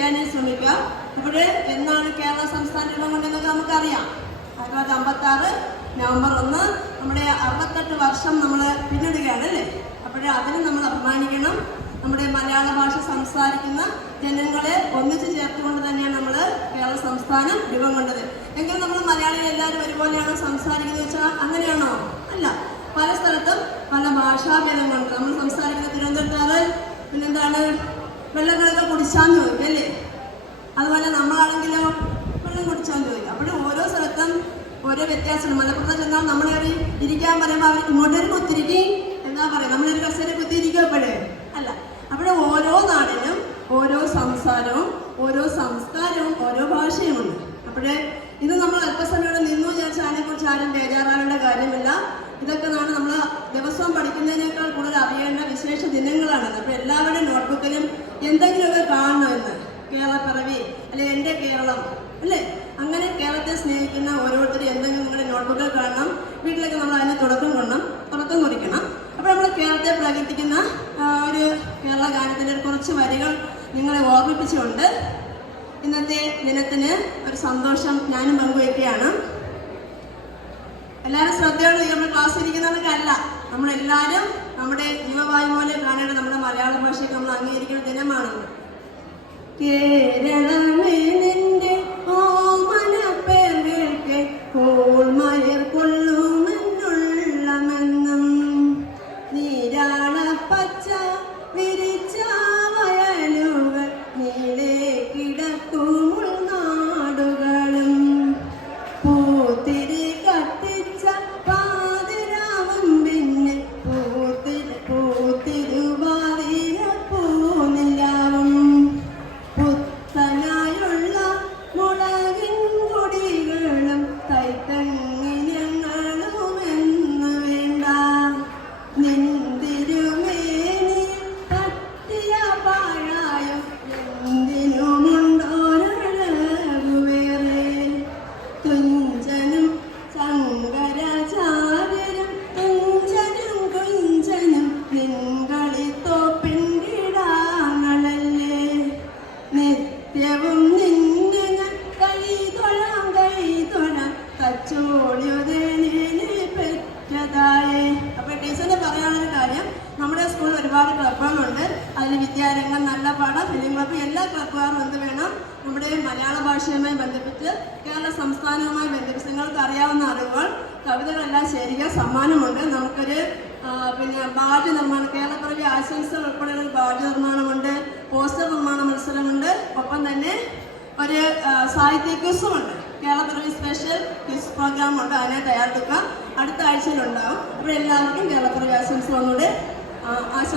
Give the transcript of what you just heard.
ചെയ്യാനായി ശ്രമിക്കുക. ഇവിടെ എന്നാണ് കേരള സംസ്ഥാന കൊണ്ടെന്നൊക്കെ നമുക്കറിയാം. ആയിരത്തി തൊള്ളായിരത്തി അമ്പത്തി ആറ് നവംബർ ഒന്ന് നമ്മുടെ അറുപത്തെട്ട് വർഷം നമ്മൾ പിന്നിടുകയാണ് അല്ലേ? അപ്പോഴേ അതിന് നമ്മൾ അഭിമാനിക്കണം. നമ്മുടെ മലയാള ഭാഷ സംസാരിക്കുന്ന ജനങ്ങളെ ഒന്നിച്ചു ചേർത്തുകൊണ്ട് തന്നെയാണ് നമ്മൾ കേരള സംസ്ഥാനം രൂപം കൊണ്ടത്. എങ്കിലും നമ്മൾ മലയാളികൾ എല്ലാവരും ഒരുപോലെയാണോ സംസാരിക്കുന്നത് വെച്ചാൽ അങ്ങനെയാണോ? അല്ല. പല സ്ഥലത്തും പല ഭാഷാഭേദങ്ങളുണ്ട്. നമ്മൾ സംസാരിക്കുന്ന തിരുവനന്തപുരത്താറ് പിന്നെന്താണ്? വെള്ളങ്ങളൊക്കെ കുടിച്ചാന്ന് അതുപോലെ നമ്മളാണെങ്കിലോ വെള്ളം ചോദിക്കും അപ്പോൾ ഓരോ സ്ഥലത്തും ഓരോ വ്യത്യാസമുണ്ട് മലപ്പുറത്ത് ചെന്നാൽ നമ്മളൊരു ഇരിക്കാൻ പറയുമ്പോൾ അവർ ഇങ്ങോട്ടൊരു കുത്തിരിക്കും എന്നാ പറയുക നമ്മളൊരു കസേര കുത്തിയിരിക്കും അപ്പോഴേ അല്ല അവിടെ ഓരോ നാടിനും ഓരോ സംസാരവും ഓരോ സംസ്കാരവും ഓരോ ഭാഷയുമുണ്ട്. അപ്പോഴേ ഇത് നമ്മൾ അല്പസമയം നിന്നു വിചാരിച്ചാൽ അതിനെക്കുറിച്ച് ആരും ബേജാറാവേണ്ട കാര്യമില്ല. ഇതൊക്കെ നാണ് നമ്മൾ ദിവസവും പഠിക്കുന്നതിനേക്കാൾ കൂടുതൽ അറിയേണ്ട വിശേഷ ദിനങ്ങളാണ് അപ്പോൾ എല്ലാവരുടെയും നോട്ട്ബുക്കിലും എന്തെങ്കിലുമൊക്കെ കാണണം. കേരളം അല്ലേ? അങ്ങനെ കേരളത്തെ സ്നേഹിക്കുന്ന ഓരോരുത്തരും എന്തെങ്കിലും നിങ്ങളുടെ നോട്ട്ബുക്കിൽ കാണണം. വീട്ടിലൊക്കെ നമ്മൾ അതിന് തുടക്കം കൊള്ളണം തുടക്കം കുറിക്കണം. അപ്പോൾ നമ്മൾ കേരളത്തെ പ്രകടിപ്പിക്കുന്ന ഒരു കേരള ഗാനത്തിന്റെ കുറച്ച് വരികൾ നിങ്ങളെ ഓർമ്മിപ്പിച്ചുകൊണ്ട് ഇന്നത്തെ ദിനത്തിന് ഒരു സന്തോഷം ഞാനും പങ്കുവയ്ക്കുകയാണ്. എല്ലാവരും ശ്രദ്ധയോടെ നമ്മൾ ക്ലാസ് ഇരിക്കുന്നവർക്കല്ല നമ്മളെല്ലാവരും നമ്മുടെ ജീവവായു പോലെ കാണേണ്ട നമ്മുടെ മലയാള ഭാഷയ്ക്ക് നമ്മൾ അംഗീകരിക്കുന്ന ദിനമാണെന്ന് மேற்கொள்ள പെറ്റതായേ അപ്പൊ ടീച്ചറിന് പറയാനുള്ള കാര്യം നമ്മുടെ സ്കൂളിൽ ഒരുപാട് ക്ലബ്ബുകളുണ്ട് അതിൽ വിദ്യാരംഗം നല്ല പാഠം ഫിലിം ക്ലബ്ബ് എല്ലാ ക്ലബ്ബുകാരും എന്ത് വേണം നമ്മുടെ മലയാള ഭാഷയുമായി ബന്ധപ്പെട്ട് കേരള സംസ്ഥാനവുമായി ബന്ധപ്പെട്ട് അറിയാവുന്ന അറിവുകൾ കവിതകളെല്ലാം ശേഖരിക്കാൻ സമ്മാനമുണ്ട്. നമുക്കൊരു പിന്നെ ബാഡ്യ നിർമ്മാണം കേരളപ്പിറവി ആശംസകൾ ഉൾപ്പെടെയുള്ള ഒരു പോസ്റ്റർ നിർമ്മാണ മത്സരമുണ്ട്. ഒപ്പം തന്നെ ഒരു സാഹിത്യ ക്വിസുമുണ്ട് കേരളപ്പിറവി സ്പെഷ്യൽ ക്വിസ് പ്രോഗ്രാം ഉണ്ട്. അതിനെ തയ്യാറെടുക്കാം അടുത്ത ആഴ്ചയിലുണ്ടാവും. അപ്പോൾ എല്ലാവർക്കും കേരളപ്പിറവി ആശംസ ഒന്നുകൂടെ ആശംസ